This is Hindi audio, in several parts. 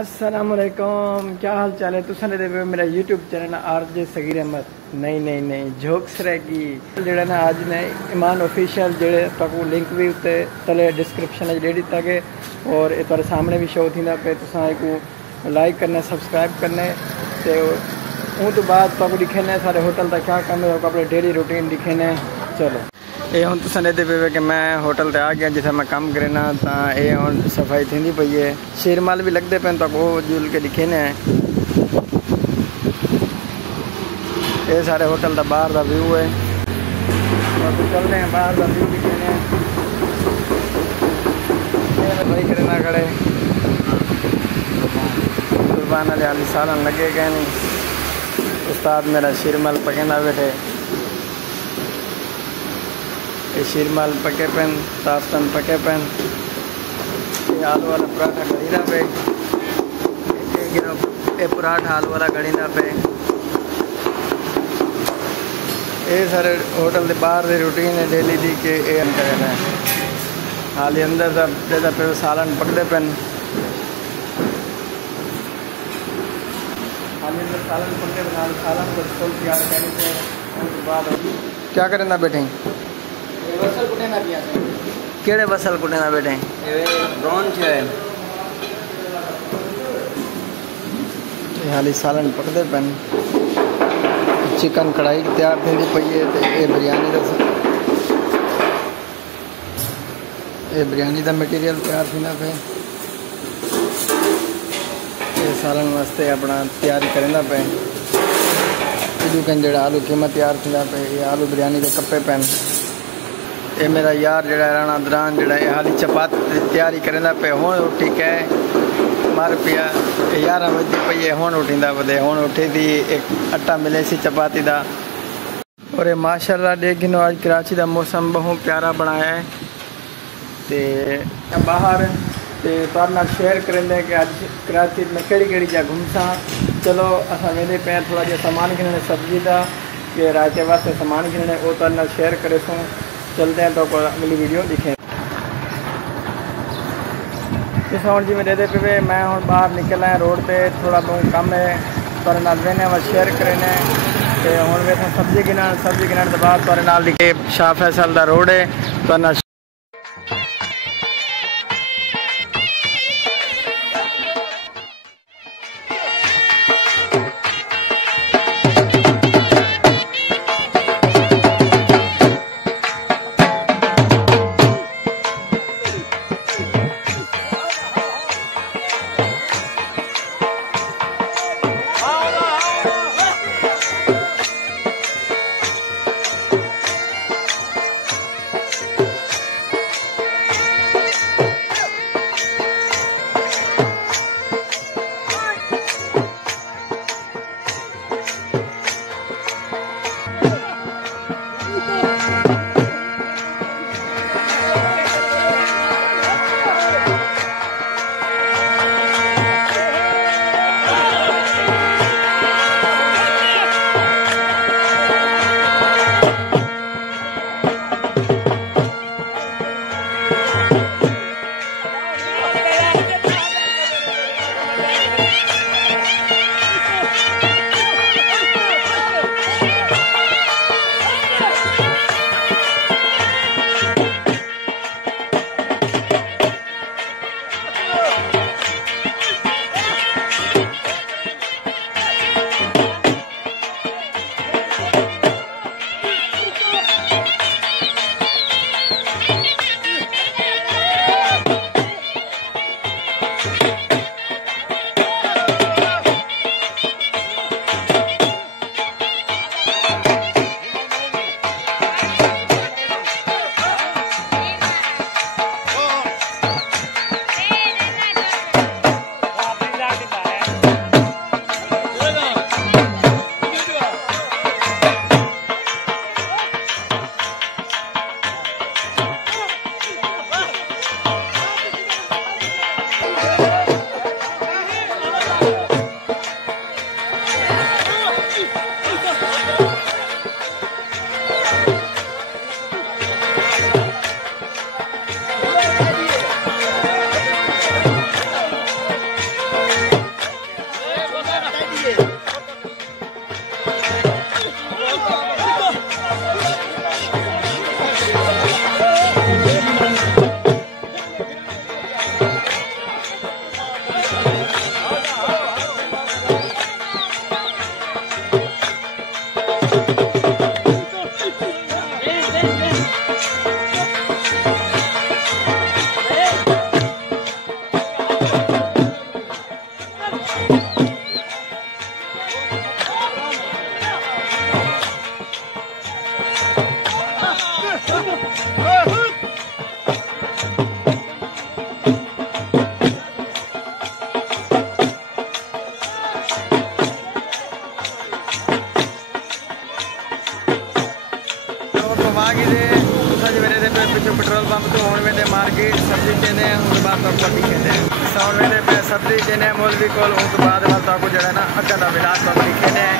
अस्सलामुअलैकुम, क्या हाल चाल है। तुसां दे मेरा YouTube channel RJ Sagheer Ahmad नहीं जोक्स रहेगी जेड़ा ना आज ने ईमान ऑफिशियल जेड़े तक लिंक भी उत्ते तले डिस्क्रिप्शन दे दिता गए और ये तुहाडे सामने भी शो थींदा पे। तुसां इको लाइक करना, सब्सक्राइब करने ते उन तो बाद तक दिखे ने सारे होटल का क्या काम है, अपने डेली रूटीन दिखे ने। चलो ये हूँ तुम देते पे कि मैं होटल ते आ गया जिथे मैं काम करना, तो ये हूँ सफाई थी पई है। शेरमाल भी लगते पे तो वो झूल के दिखे ने। ये सारे होटल का बाहर का व्यू है, तो चल रहे हैं बाहर का व्यू दिखे ने। भाई करना खड़े कुर्बान वाले आली सालन लगे गए नहीं। उस्ताद मेरा शेरमाल पकेंदा बैठे, ये शीरमाल पके पेन, ताफ्तन पके पेन, ये आलू वाला पराठा घड़ी ना पे, ये पराठा आलू वाला घड़ी ना पे। ये सारे होटल के बाहर की रूटीन है डेली दी के ये अंदर है। हाल ही अंदर का जैसा पे सालन पकड़े पेन, हाल ही अंदर सालन पकड़े पेन, सालन को खोल तैयार करने से उसके बाद क्या करें ना बैठे बसल कुटे ना पिया से केड़े बसल कुटे ना बैठे ये ब्राउन है। हाली सालन पकड़े पेन, चिकन कढ़ाई तैयार थी पई है। ये बिरयानी का मटीरियल तैयार थी पे। ये सालन वास्ते अपना तैयारी करें पे। इजू कन जड़ा आलू कीमा तैयार थी पे, ये आलू बिरयानी के कप्पे पेन। ये मेरा यार जड़ा राणा दरान जड़ा हाली चपाती तैयारी करेंदा पे। हुण उठी के मार पिया 11 बजे पई है, हुण उठींदा बदे हुण उठी थी एक आटा मिले सी चपाती दा। और ये माशाल्लाह देखिनो आज कराची दा मौसम बहुत प्यारा बनाया है ते बाहर ते तुहाडे नाल शेयर करेंदे कि आज कराची में केड़ी जगह घूमसा। चलो असां वेंदे पे थोड़ा जिहा सामान गिनने सब्जी दा कि रायते वास्ते सामान गिनने, वो तुहाडे नाल शेयर करेसूं। चलते हैं तो अगली वीडियो दिखें। इस हूँ जी मेरे पे मैं हूँ बाहर निकल आया रोड पे, थोड़ा बहुत कम है तुहाडे नाल वेने व शेयर करें। तो हूँ वे सब्जी गिनने के बाद तुहाडे नाल दिखे शाह फैसल का रोड है तुहाडे नाल। मार्केट सब्जी चेने उसके बाद तो पट्टी कहते हैं 100 रुपये पे सब्जी चेने मौलवी कोल उसके बाद तो जो है ना अक्का का विलास तो लिखे हैं।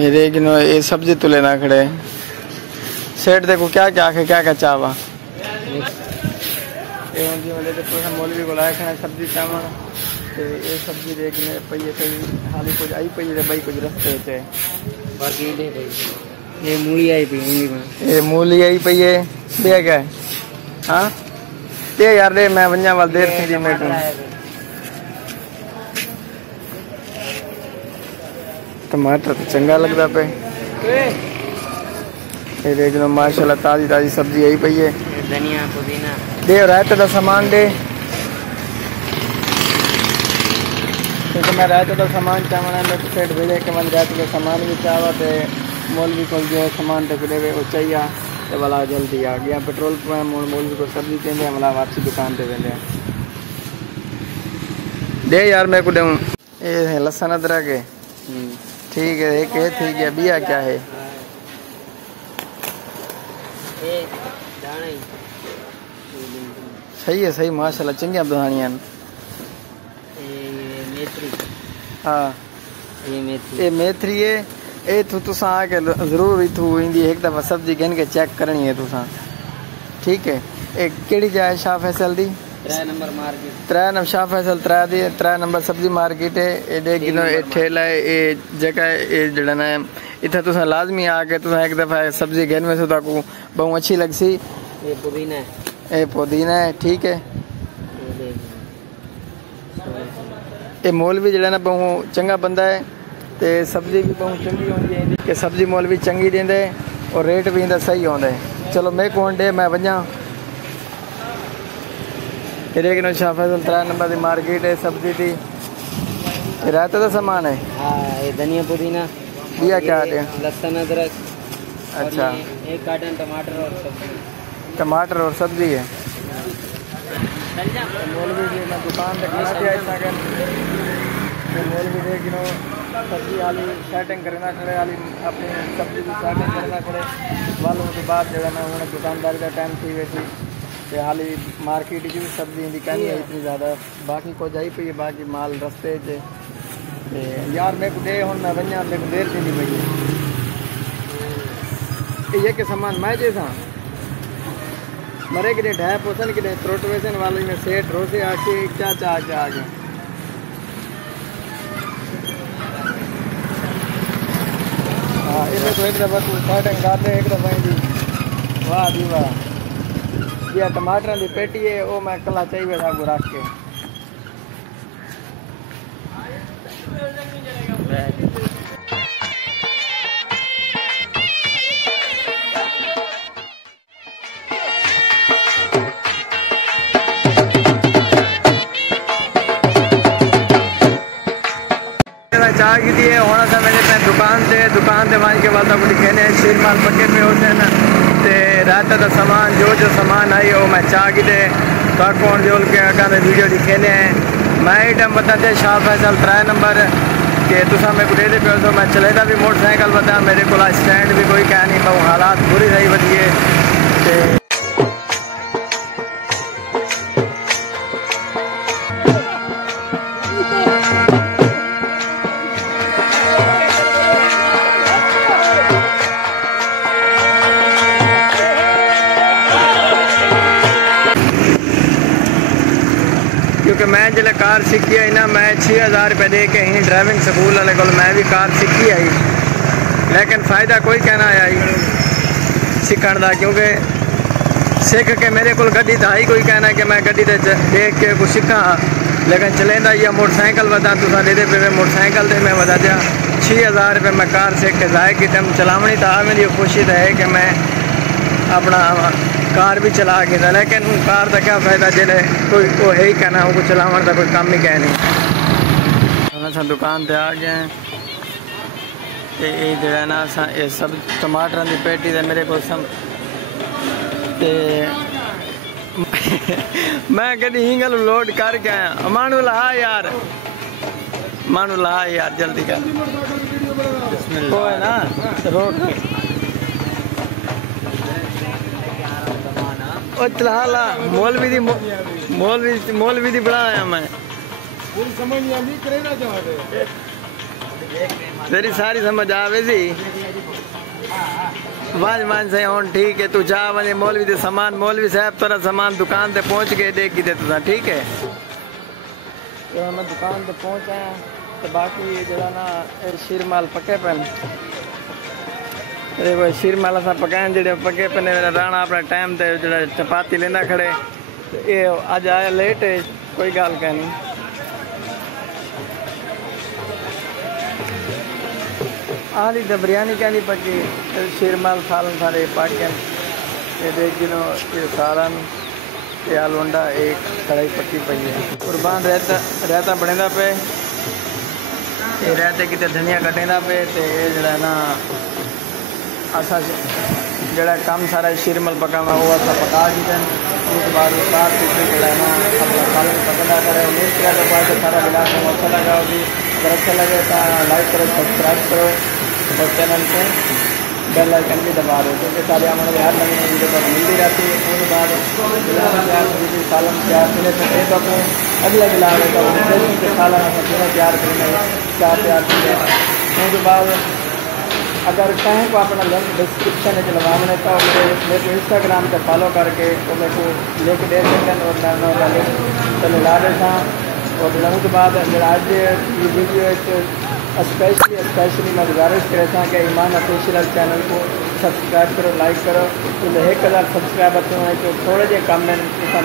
ये देखो ये सब्जी तो लेना खड़े सेठ देखो क्या क्या आखे क्या क्या चावा मौलवी को लाया खाना सब्जी चावल ते ये सब्जी देखने पई कई हाली कुछ आई पई रे भाई कुछ रस्ते चे बाकी ले भाई ये मूली आई पई ये मूली आई पई है दे क्या हां दे यार दे मैं वन्या वाल देर थी मैं टमाटर तो चंगा लगता पे ये देख लो माशाल्लाह ताजी ताजी सब्जी आई पई है धनिया पुदीना दे रायते का सामान दे क्योंकि मैं रायते का सामान चावना में सेट भेजे कि मैं रायते का सामान भी चावा ते मौलवी को जो सामान ते दे वो चाहिए ते वाला जल्दी आ गया पेट्रोल पंप मौलवी को सब्जी देंगे वाला वापसी दुकान पे वेंदे दे यार मैं को दूं ये लहसुन अदरक है ठीक है एक है ठीक है बिया क्या है सही है सही माशाल्लाह चंगिया बधानियां हाँ ये मेथरी है ये तुसा आके जरूर इतू इंदी एक दफा सब्जी गिन के चेक करनी है तुसा ठीक है एक केड़ी जाए शाह फैसल दी 3 number market 3 number Shah Faisal 3 number सब्जी मार्केट है ये देख गिनो ये ठेला है ये जगह ये जड़ा ना इतना तुसा लाजमी आके तुसा एक दफा सब्जी गिन में तो ताकू बहुत अच्छी लगसी ये पुदीना है ठीक है ये मौलवी जड़ा ना बहुत चंगा बंदा है ते सब्जी भी बहुत चंगी होती है कि सब्जी मौलवी चंगी देंदे और रेट भी इंदा सही होंदा है चलो मैं कौन दे मैं वजा लेकिन शाह फैसल 3 नंबर की मार्केट है सब्जी की रायते का सामान है ये धनिया पुदीना बिया क्या है लहसुन अदरक अच्छा एक कार्टन टमाटर और सब्जी है मौलवी जी मैं दुकान पे खाना दिया ऐसा कर मौलवी जी गिनो सब्जी वाली सेटिंग करना खड़े वाली अपनी सब्जी की सेटिंग करना खड़े वालों के बाद जो है ना उन्होंने दुकानदारी का टाइम थी वैसी ते हाली मार्केट की भी सब्जी दी कहीं है इतनी ज़्यादा बाकी को जाई पई बाकी माल रस्ते च यार मेरे को दे हुन मैं वन्या मेरे को देर थी पई ये के सामान मैं जैसा मरे कि ढाई पोसन कि त्रोटवेशन वाले में सेठ रोसे आके क्या चाह के आगे हाँ इन्हें तो एक दफ़ा तू सेटिंग कर दे एक दफ़ा दी वाह दी वाह ये टमाटर की पेटी है वो मैं कला चाहिए था को रख के चाह की थी होना था मैंने दुकान से वहीं के बाद कहने शीर माल पक्के पे होते हैं ना ते रात का सामान जो सामान आई वो मैं चाह की दे तो कौन जो के अगर वीडियो दिखेने हैं मैं आइटम बताते शाह फैसल 3 नंबर के तुसा मैं दे पे तो मैं चलेदा भी मोटरसाइकिल बता मेरे को स्टैंड भी कोई कह नहीं बहु हालात बुरी रही बतिए जिले कार सीखी आई ना, मैं 6000 रुपये दे के ही ड्राइविंग स्कूल वाले को मैं भी कार सीखी आई, लेकिन फ़ायदा कोई कहना आई सीखण का, क्योंकि सीख के मेरे को गड्डी तो आई कोई कहना कि मैं गड्डी देख के कुछ सीखा, लेकिन चलेंदा या मोटरसाइकिल वधा तुसा दे पे मोटरसाइकिल से मैं वधा दिया 6000 रुपये मैं कार सीख के जाए कि टाइम चलावनी तो मेरी कोशिश तो है कि मैं अपना कार भी चला के था, लेकिन कार का क्या फ़ायदा जिले कोई वो है ही कहना वो चलावन का कोई काम ही कह नहीं। अस दुकान पर आ गए ये जो है ना ये सब टमाटर की पेटी है मेरे को सब मैं कभी हिंगल लोड करके आया। मानू ला यार, मानू ला यार जल्दी कर वो है ना रोड चला ला मौलवी दी बड़ा आया मैं तेरी सारी समझ आवे सी वाज मान से हूँ ठीक है तू जा वजे मौलवी दे सामान मौलवी साहब तेरा सामान दुकान ते पहुँच के देगी दे तुसा ठीक है। तो मैं दुकान ते पहुँच आया तो बाकी जरा ना शीरमाल पके पेन देखो शीरमाल असा पकान जो पके पे मेरा राणा अपना टाइम ते जो चपाती लेंदा खड़े ये अज आया लेट है कोई गल कह नहीं। आली तो बिरयानी कहनी पकी शीरमाल सालन सारे पाके ये देख किलो ये सालन ये आलूंडा एक कढ़ाई पक्की पई है। कुर्बान रहता बनेदा पे ये रहते कितने धनिया कटेंदा पे तो ये जरा ना असा जरा काम सारा शीरमल पकावा वो असा पका दी दें उसके बाद उतार पीछे जरा ना अपना सालन पकड़ा करे उम्मीद किया तो बाद सारा मिला के अच्छा लगा होगी। अगर अच्छा लगे तो लाइक करो सब्सक्राइब करो और चैनल पे बेल आइकन भी दबा दो क्योंकि सारे हमारे हर नई नई वीडियो पर मिलती रहती है। उसके बाद सालन तैयार मिले तो अपने अगले मिला तो स्टेशन के सालन तीनों तैयार करेंगे क्या तैयार करेंगे। उसके बाद अगर कहीं को अपना लिंक डिस्क्रिप्शन में लगवाने का मेरे को इंस्टाग्राम पे फॉलो करके तो मेरे को लेके दे देंगे और मैं लिंक चले ला देता और उसके बाद आज ये वीडियो स्पेशली मैं गुजारिश करता कि ईमान ऑफिशियल चैनल को सब्सक्राइब करो लाइक करो तो 1000 सब्सक्राइबर क्यों है तो थोड़े जे कम में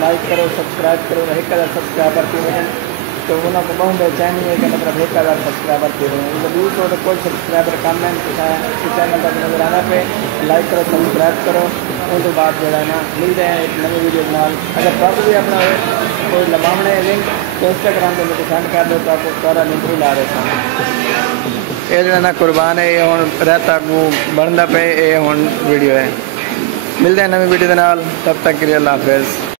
लाइक करो सब्सक्राइब करो 1000 सब्सक्राइबर क्यों है तो उन्होंने बहुत बेचैनी है कि मतलब 1000 सब्सक्राइबर के हैं मतलब यूज हो तो कोई सब्सक्राइबर कम है चैनल का नजर आना पे लाइक करो सब्सक्राइब करो उसके बाद जो है ना मिल रहे हैं एक नई वीडियो नाल। अगर तुम भी अपना कोई लवाने लिंक तो इंस्टाग्राम पर मुझे सेंड कर दो तो आपको सारा लिंक भी ला रहे थे। ये जो है ना कुर्बान है ये हूँ रहता को बनता पे ये हूँ वीडियो है। मिलते हैं नई वीडियो के नाल तब तक के लिए अल्लाह हाफिज़।